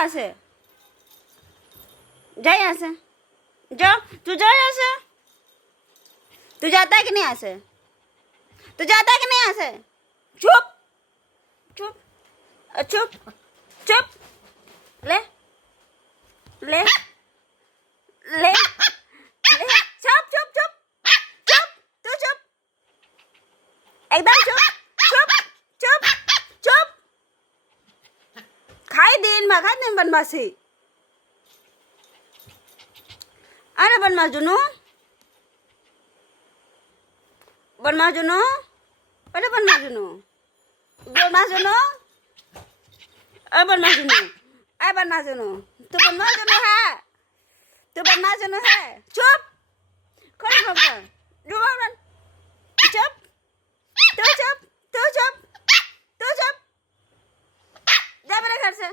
यहाँ से, जा यहाँ से, जा, तू जा यहाँ से। तू जाता है कि नहीं यहाँ से? तू जाता है कि नहीं यहाँ से? चुप चुप चुप चुप, ले ले ले ले, चुप चुप चुप चुप, तू चुप, एकदम चुप चुप चुप चुप। खाई दिन बनवासी। अरे बनवास जुनू, बनवास जुनू, अरे बनवास जुनू, बनवास जुनू, अरे बनवास जुनू, अरे बनवास जुनू, तू बनवास जुनू है, तू बनवास जुनू है। चुप, खड़े होकर, चुप, तू चुप, तू चुप, तू चुप, जा मेरे घर से।